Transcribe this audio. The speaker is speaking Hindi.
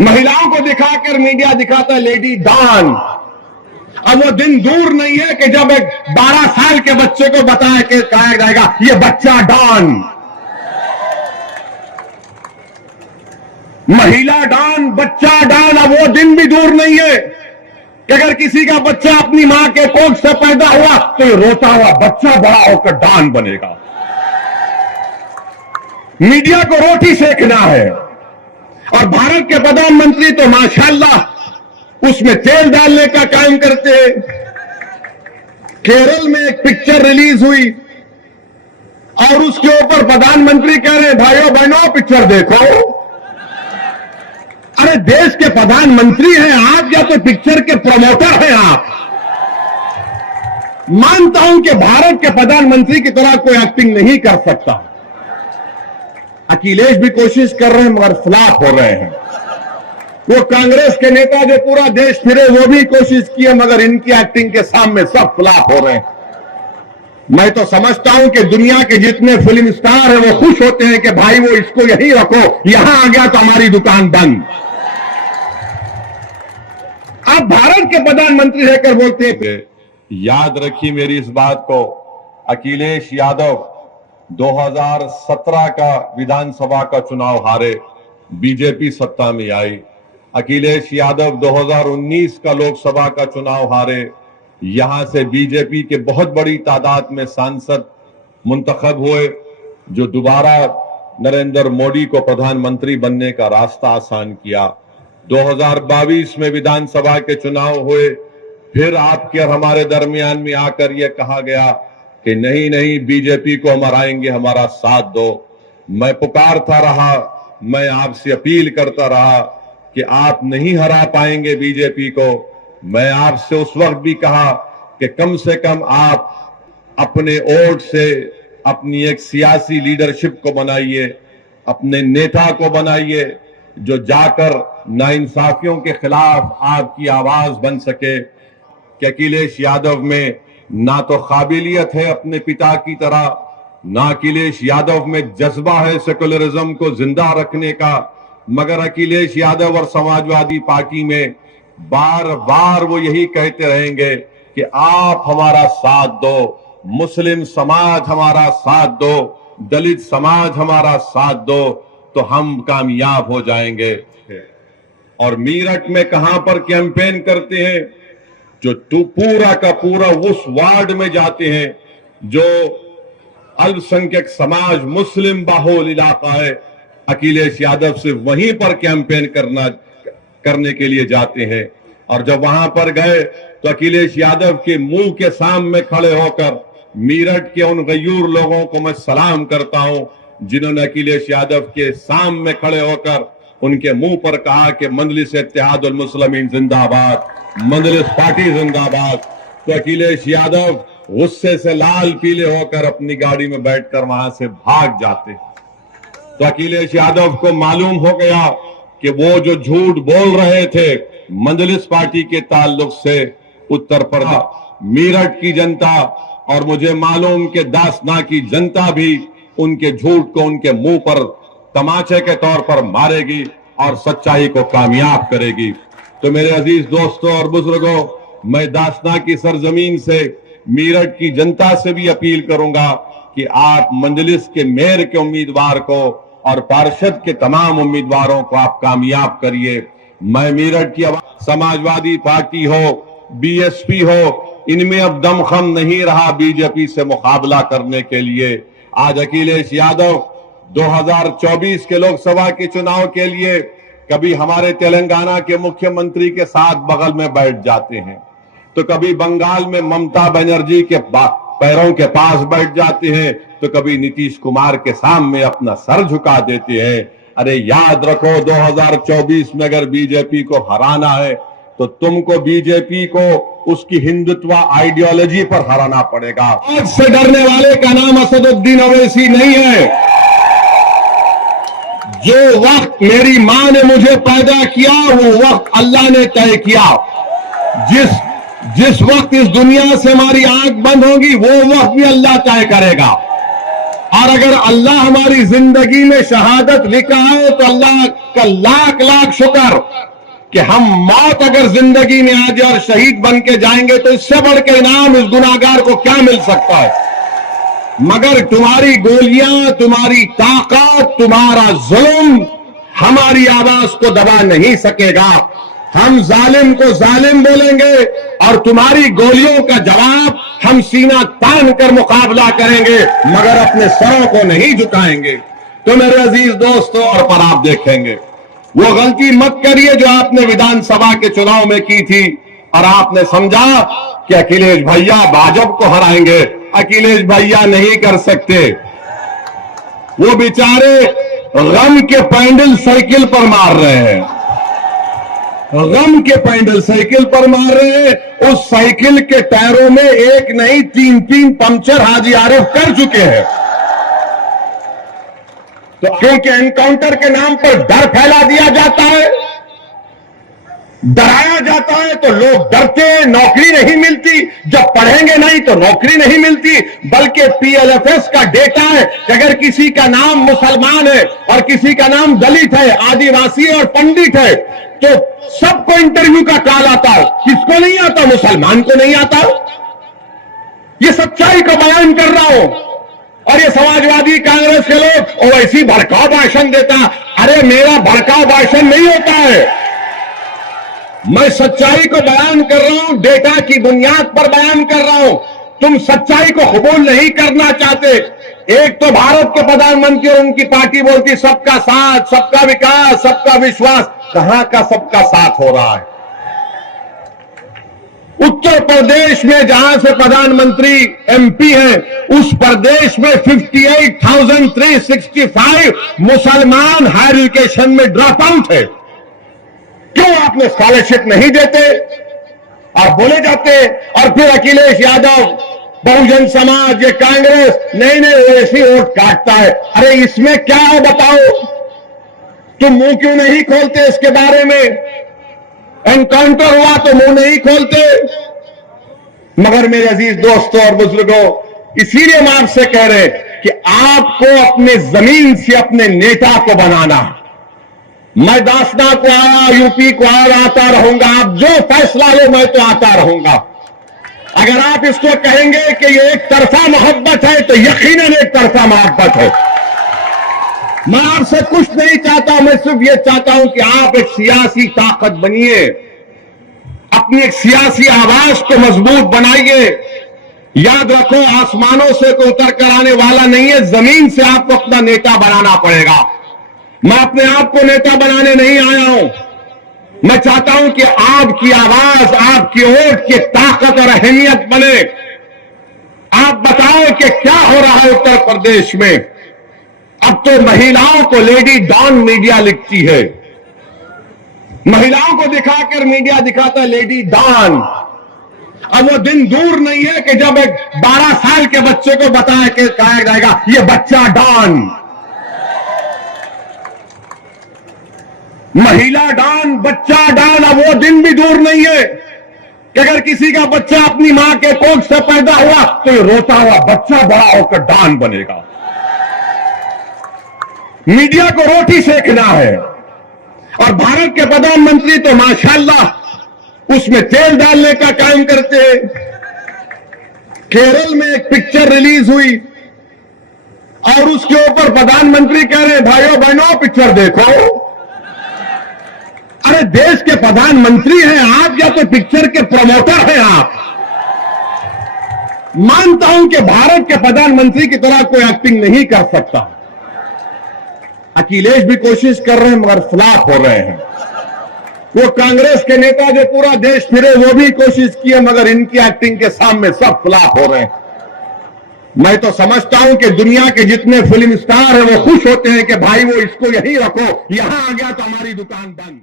महिलाओं को दिखाकर मीडिया दिखाता है लेडी डॉन। अब वो दिन दूर नहीं है कि जब एक 12 साल के बच्चे को बताया कि कहा जाएगा ये बच्चा डॉन, महिला डॉन, बच्चा डॉन। अब वो दिन भी दूर नहीं है कि अगर किसी का बच्चा अपनी मां के कोख से पैदा हुआ तो ये रोता हुआ बच्चा बड़ा होकर डॉन बनेगा। मीडिया को रोटी सेकना है। और भारत के प्रधानमंत्री तो माशाल्लाह उसमें तेल डालने का काम करते हैं। केरल में एक पिक्चर रिलीज हुई और उसके ऊपर प्रधानमंत्री कह रहे हैं भाइयों बहनों पिक्चर देखो। अरे देश के प्रधानमंत्री हैं आप या तो पिक्चर के प्रमोटर हैं आप? मानता हूं कि भारत के प्रधानमंत्री की तरह कोई एक्टिंग नहीं कर सकता। अखिलेश भी कोशिश कर रहे हैं मगर फ्लॉप हो रहे हैं। वो कांग्रेस के नेता जो पूरा देश फिरे वो भी कोशिश किए मगर इनकी एक्टिंग के सामने सब फ्लॉप हो रहे हैं। मैं तो समझता हूं कि दुनिया के जितने फिल्म स्टार हैं वो खुश होते हैं कि भाई वो इसको यहीं रखो, यहां आ गया तो हमारी दुकान बंद। आप भारत के प्रधानमंत्री रहकर बोलते हैं। याद रखिए मेरी इस बात को, अखिलेश यादव 2017 का विधानसभा का चुनाव हारे, बीजेपी सत्ता में आई। अखिलेश यादव 2019 का लोकसभा का चुनाव हारे, यहां से बीजेपी के बहुत बड़ी तादाद में सांसद मुंतखब हुए जो दोबारा नरेंद्र मोदी को प्रधानमंत्री बनने का रास्ता आसान किया। 2022 में विधानसभा के चुनाव हुए, फिर आपके और हमारे दरमियान में आकर यह कहा गया कि नहीं नहीं बीजेपी को हम हराएंगे, हमारा साथ दो। मैं पुकारता रहा, मैं आपसे अपील करता रहा कि आप नहीं हरा पाएंगे बीजेपी को। मैं आपसे उस वक्त भी कहा कि कम से कम आप अपने वोट से अपनी एक सियासी लीडरशिप को बनाइए, अपने नेता को बनाइए जो जाकर नाइंसाफियों के खिलाफ आपकी आवाज बन सके। कि अखिलेश यादव में ना तो काबिलियत है अपने पिता की तरह, ना अखिलेश यादव में जज्बा है सेकुलरिज्म को जिंदा रखने का, मगर अखिलेश यादव और समाजवादी पार्टी में बार बार वो यही कहते रहेंगे कि आप हमारा साथ दो, मुस्लिम समाज हमारा साथ दो, दलित समाज हमारा साथ दो तो हम कामयाब हो जाएंगे। और मीरठ में कहां पर कैंपेन करते हैं, जो पूरा का पूरा उस वार्ड में जाते हैं जो अल्पसंख्यक समाज मुस्लिम बाहुल इलाका है, अखिलेश यादव से वहीं पर कैंपेन करने के लिए जाते हैं। और जब वहां पर गए तो अखिलेश यादव के मुंह के सामने खड़े होकर मीरठ के उन गयूर लोगों को मैं सलाम करता हूं जिन्होंने अखिलेश यादव के सामने खड़े होकर उनके मुंह पर कहा कि मजलिस इत्तेहादुल मुस्लिमीन जिंदाबाद, मजलिस पार्टी जिंदाबाद। तो अखिलेश यादव गुस्से से लाल पीले होकर अपनी गाड़ी में बैठकर वहां से भाग जाते। तो अखिलेश यादव को मालूम हो गया कि वो जो झूठ बोल रहे थे मजलिस पार्टी के ताल्लुक से उत्तर प्रदेश मीरठ की जनता और मुझे मालूम कि दासना की जनता भी उनके झूठ को उनके मुंह पर तमाचे के तौर पर मारेगी और सच्चाई को कामयाब करेगी। तो मेरे अजीज दोस्तों और बुजुर्गों, मैं दासना की सरजमीन से मीरठ की जनता से भी अपील करूंगा कि आप मजलिस के मेयर के उम्मीदवार को और पार्षद के तमाम उम्मीदवारों को आप कामयाब करिए। मैं मीरठ की समाजवादी पार्टी हो, बीएसपी हो, इनमें अब दमखम नहीं रहा बीजेपी से मुकाबला करने के लिए। आज अखिलेश यादव 2024 के लोकसभा के चुनाव के लिए कभी हमारे तेलंगाना के मुख्यमंत्री के साथ बगल में बैठ जाते हैं, तो कभी बंगाल में ममता बनर्जी के पैरों के पास बैठ जाते हैं, तो कभी नीतीश कुमार के सामने अपना सर झुका देते हैं। अरे याद रखो 2024 में अगर बीजेपी को हराना है तो तुमको बीजेपी को उसकी हिंदुत्व आइडियोलॉजी पर हराना पड़ेगा। आज से डरने वाले का नाम असदुद्दीन ओवैसी नहीं है। जो वक्त मेरी मां ने मुझे पैदा किया वो वक्त अल्लाह ने तय किया। जिस वक्त इस दुनिया से हमारी आंख बंद होगी वो वक्त भी अल्लाह तय करेगा। और अगर अल्लाह हमारी जिंदगी में शहादत लिखा है तो अल्लाह का लाख लाख शुक्र कि हम मौत अगर जिंदगी में आ जाए और शहीद बन के जाएंगे तो इससे बढ़ के इनाम इस गुनाहगार को क्या मिल सकता है। मगर तुम्हारी गोलियां, तुम्हारी ताकत, तुम्हारा जुल्म हमारी आवाज को दबा नहीं सकेगा। हम जालिम को जालिम बोलेंगे और तुम्हारी गोलियों का जवाब हम सीना तान कर मुकाबला करेंगे, मगर अपने सरों को नहीं झुकाएंगे। तो मेरे अजीज दोस्तों, और पर आप देखेंगे वो गलती मत करिए जो आपने विधानसभा के चुनाव में की थी और आपने समझा कि अखिलेश भैया भाजपा को हराएंगे। अखिलेश भैया नहीं कर सकते। वो बेचारे गम के पैंडल साइकिल पर मार रहे हैं, गम के पैंडल साइकिल पर मार रहे हैं। उस साइकिल के टायरों में एक नहीं 3-3 पंक्चर हाजी आरिफ कर चुके हैं। तो क्योंकि एनकाउंटर के नाम पर डर फैला दिया जाता है, डराया जाता है, तो लोग डरते हैं, नौकरी नहीं मिलती। जब पढ़ेंगे नहीं तो नौकरी नहीं मिलती। बल्कि पीएलएफएस का डेटा है कि अगर किसी का नाम मुसलमान है और किसी का नाम दलित है, आदिवासी है और पंडित है, तो सबको इंटरव्यू का कॉल आता है। किसको नहीं आता? मुसलमान को नहीं आता। ये सच्चाई का बयान कर रहा हूं। और ये समाजवादी कांग्रेस के लोग और ऐसी भड़काऊ भाषण देता। अरे मेरा भड़काऊ भाषण नहीं होता है, मैं सच्चाई को बयान कर रहा हूं, डेटा की बुनियाद पर बयान कर रहा हूं। तुम सच्चाई को कबूल नहीं करना चाहते। एक तो भारत के प्रधानमंत्री और उनकी पार्टी बोलती सबका साथ, सबका विकास, सबका विश्वास। कहां का सबका साथ हो रहा है? उत्तर प्रदेश में जहां से प्रधानमंत्री एमपी हैं, उस प्रदेश में 58,365 मुसलमान हायर एजुकेशन में ड्रॉप आउट है। क्यों आपने स्कॉलरशिप नहीं देते? और बोले जाते। और फिर अखिलेश यादव, बहुजन समाज, ये कांग्रेस, नहीं वो ऐसी वोट काटता है। अरे इसमें क्या है बताओ? तुम मुंह क्यों नहीं खोलते इसके बारे में? एनकाउंटर हुआ तो मुंह नहीं खोलते। मगर मेरे अजीज दोस्तों और बुजुर्गों, इसीलिए हम आपसे कह रहे हैं कि आपको अपने जमीन से अपने नेता को बनाना। मैं दासना को आया, यूपी को आया, आता रहूंगा। आप जो फैसला लो मैं तो आता रहूंगा। अगर आप इसको कहेंगे कि ये एक तरफा मोहब्बत है तो यकीनन एक तरफा मोहब्बत है। मैं आपसे कुछ नहीं चाहता, मैं सिर्फ ये चाहता हूं कि आप एक सियासी ताकत बनिए, अपनी एक सियासी आवाज को मजबूत बनाइए। याद रखो, आसमानों से कोई उतर कर आने वाला नहीं है, जमीन से आपको अपना नेता बनाना पड़ेगा। मैं अपने आप को नेता बनाने नहीं आया हूं। मैं चाहता हूं कि आपकी आवाज, आपकी वोट की ताकत और अहमियत बने। आप बताएं कि क्या हो रहा है उत्तर प्रदेश में। अब तो महिलाओं को लेडी डॉन मीडिया लिखती है, महिलाओं को दिखाकर मीडिया दिखाता है लेडी डॉन। अब वो दिन दूर नहीं है कि जब एक 12 साल के बच्चे को बताया कि कहा जाएगा ये बच्चा डॉन, महिला डॉन, बच्चा डॉन। अब वो दिन भी दूर नहीं है कि अगर किसी का बच्चा अपनी मां के कोख से पैदा हुआ तो ये रोता हुआ बच्चा बड़ा होकर डॉन बनेगा। मीडिया को रोटी सेकना है। और भारत के प्रधानमंत्री तो माशाल्लाह उसमें तेल डालने का काम करते हैं। केरल में एक पिक्चर रिलीज हुई और उसके ऊपर प्रधानमंत्री कह रहे हैं भाइयों बहनों पिक्चर देखो। अरे देश के प्रधानमंत्री हैं आप या तो पिक्चर के प्रमोटर हैं आप? मानता हूं कि भारत के प्रधानमंत्री की तरह कोई एक्टिंग नहीं कर सकता। अखिलेश भी कोशिश कर रहे हैं मगर फ्लॉप हो रहे हैं। वो कांग्रेस के नेता जो पूरा देश फिरे वो भी कोशिश किए मगर इनकी एक्टिंग के सामने सब फ्लॉप हो रहे हैं। मैं तो समझता हूं कि दुनिया के जितने फिल्म स्टार हैं वो खुश होते हैं कि भाई वो इसको यहीं रखो, यहां आ गया तो हमारी दुकान बंद।